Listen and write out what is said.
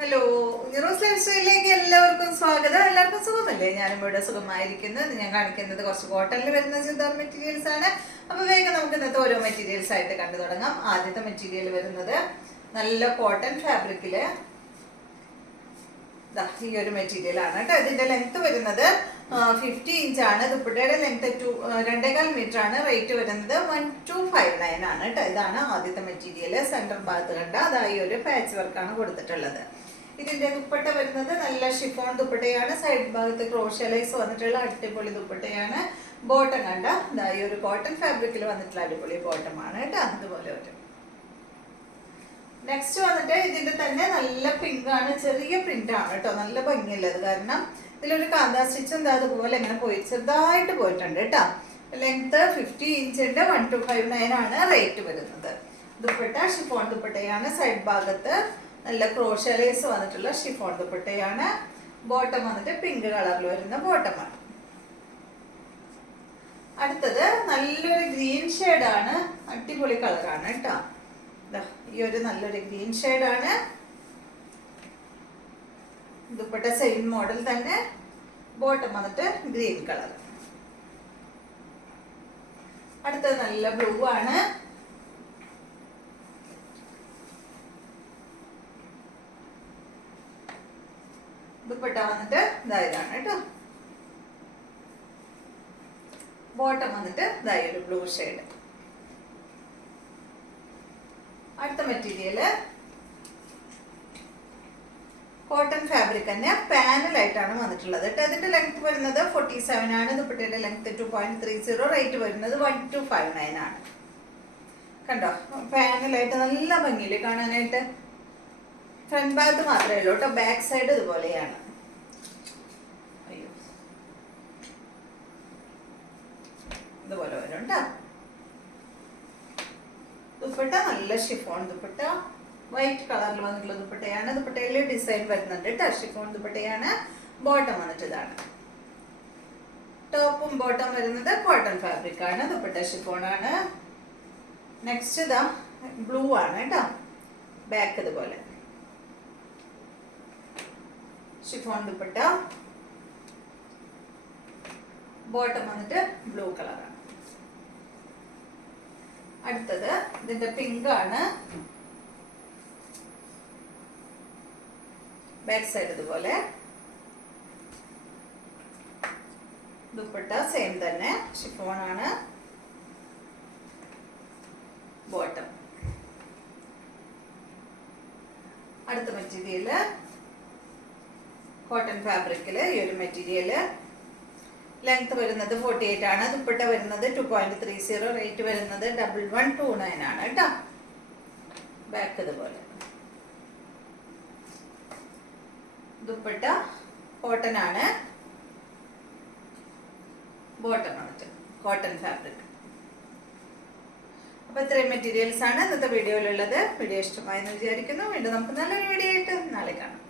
Hello, ന്യൂറോസ് life സ്റ്റൈലിലേക്ക് എല്ലാവർക്കും സ്വാഗതം. എല്ലാവർക്കും സുഖമല്ലേ? ഞാനും ഇവിടെ സുഖമായിരിക്കുന്നു. ഞാൻ കാണിക്കുന്നത് കുറച്ച് കോട്ടണിൽ വരുന്ന ചുരിദാർ മെറ്റീരിയൽസ് ആണ്. അപ്പൊ വേഗം നമുക്ക് ഇന്നത്തെ ഓരോ മെറ്റീരിയൽസ് ആയിട്ട് കണ്ടു തുടങ്ങാം. ആദ്യത്തെ മെറ്റീരിയൽ വരുന്നത് നല്ല കോട്ടൺ ഫാബ്രിക്കില് ഈ ഒരു മെറ്റീരിയൽ ആണ് കേട്ടോ. ഇതിന്റെ ലെങ്ത് വരുന്നത് 50 ഇഞ്ചാണ്. ദുപ്പട്ടയുടെ ലെങ്ത് 2.25 മീറ്റർ ആണ്. റേറ്റ് വരുന്നത് 1259 ആണ് കേട്ടോ. ഇതാണ് ആദ്യത്തെ മെറ്റീരിയൽ. സെന്റർ ഭാഗത്ത് കണ്ട അതായി ഒരു പാച്ച് വർക്കാണ് കൊടുത്തിട്ടുള്ളത്. ഇതിന്റെ ദുപ്പട്ട വരുന്നത് നല്ല ഷിഫോൺ ദുപ്പട്ടയാണ്. സൈഡ് ഭാഗത്ത് ക്രോഷ്യ ലൈസ് വന്നിട്ടുള്ള അടിപൊളി ദുപ്പട്ടയാണ്. ബോട്ടം കണ്ട ഇതായി ഒരു കോട്ടൺ ഫാബ്രിക്കിൽ വന്നിട്ടുള്ള അടിപൊളി ബോട്ടമാണ് കേട്ടോ. അതുപോലെ ഒരു നെക്സ്റ്റ് വന്നിട്ട് ഇതിന്റെ തന്നെ നല്ല പിങ്ക് ആണ്. ചെറിയ പ്രിന്റ് ആണ് കേട്ടോ. നല്ല ഭംഗിയുള്ളത് കാരണം ഇതിലൊരു കാന്താ സ്റ്റിച്ച് എന്താ അതുപോലെ ഇങ്ങനെ പോയി ചെറുതായിട്ട് പോയിട്ടുണ്ട് കേട്ടോ. ലെങ്ത് 50 ഇഞ്ച് ഉണ്ട്. 1259 ആണ് റേറ്റ് വരുന്നത്. ദുപ്പട്ട ഷിഫോൺ ദുപ്പട്ടയാണ്. സൈഡ് ഭാഗത്ത് നല്ല ക്രോഷ്യ ലേസ് വന്നിട്ടുള്ള ഷിഫോൺ ദുപ്പട്ടയാണ്. ബോട്ടം വന്നിട്ട് പിങ്ക് കളറിൽ വരുന്ന ബോട്ടമാണ്. അടുത്തത് നല്ലൊരു ഗ്രീൻ ഷെയ്ഡാണ്. അടിപൊളി കളറാണ് കേട്ടോ. ഈ ഒരു നല്ലൊരു ഗ്രീൻ ഷെയ്ഡാണ്. ദുപ്പട്ട സെയിം മോഡൽ തന്നെ. ബോട്ടം വന്നിട്ട് ഗ്രീൻ കളർ. അടുത്തത് നല്ല ബ്ലൂ ആണ്. ദുപ്പട്ട വന്നിട്ട് ഇതാണ് കേട്ടോ. ബോട്ടം വന്നിട്ട് ഇതായി ഒരു ബ്ലൂ ഷെയ്ഡ്. അടുത്ത മെറ്റീരിയല് കോട്ടൺ ഫാബ്രിക് തന്നെ പാനലായിട്ടാണ് വന്നിട്ടുള്ളത് കേട്ടോ. ഇതിന്റെ ലെങ്ത് വരുന്നത് 47 ആണ്. ദുപ്പട്ടയുടെ ലെങ്ത് 2.30. റേറ്റ് വരുന്നത് 1259 ആണ്. കണ്ടോ, പാനലായിട്ട് നല്ല ഭംഗിയില് കാണാനായിട്ട്. ഫ്രണ്ട് ഭാഗത്ത് മാത്രമേ ഉള്ളൂ കേട്ടോ. ബാക്ക് സൈഡ് ഇതുപോലെയാണ്. ഇതുപോലെ വരും കേട്ടോ. ദുപ്പട്ട നല്ല ഷിഫോൺ ദുപ്പട്ട. വൈറ്റ് കളറിൽ വന്നിട്ടുള്ള ദുപ്പട്ടയാണ്. ദുപ്പട്ടയിൽ ഡിസൈൻ വരുന്നുണ്ട് കേട്ടോ. ഷിഫോൺ ദുപ്പട്ടയാണ്. ബോട്ടം വന്നിട്ട് ഇതാണ്. ടോപ്പും ബോട്ടം വരുന്നത് കോട്ടൺ ഫാബ്രിക് ആണ്. ദുപ്പട്ട ഷിഫോൺ ആണ്. നെക്സ്റ്റ് ഇതാ ബ്ലൂ ആണ് കേട്ടോ. ബാക്ക് ഇതുപോലെ ഷിഫോൺ ദുപ്പട്ട. ബോട്ടം വന്നിട്ട് ബ്ലൂ കളറാണ്. അടുത്തത് ഇതിന്റെ പിങ്ക് ആണ്. ബാക്ക് സൈഡ് ഇതുപോലെ. ദുപ്പട്ട സെയിം തന്നെ ഷിഫോൺ ആണ്. ബോട്ടം. അടുത്ത മെറ്റീരിയല് കോട്ടൺ ഫാബ്രിക്കില് ഈ ഒരു മെറ്റീരിയല്. ലെങ്ത് വരുന്നത് 48 ആണ്. ദുപ്പട്ട വരുന്നത് 2.30. റേറ്റ് വരുന്നത് 1129 ആണ് കേട്ടോ. ബാക്ക് ഇതുപോലെ. ദുപ്പട്ട കോട്ടൺ ആണ്. ബോട്ടം വന്നിട്ട് കോട്ടൺ ഫാബ്രിക്. അപ്പൊ ഇത്രയും മെറ്റീരിയൽസ് ആണ് ഇന്നത്തെ വീഡിയോയിലുള്ളത്. വീഡിയോ ഇഷ്ടമായെന്ന് വിചാരിക്കുന്നു. വീണ്ടും നമുക്ക് നല്ലൊരു വീഡിയോ ആയിട്ട് നാളെ കാണാം.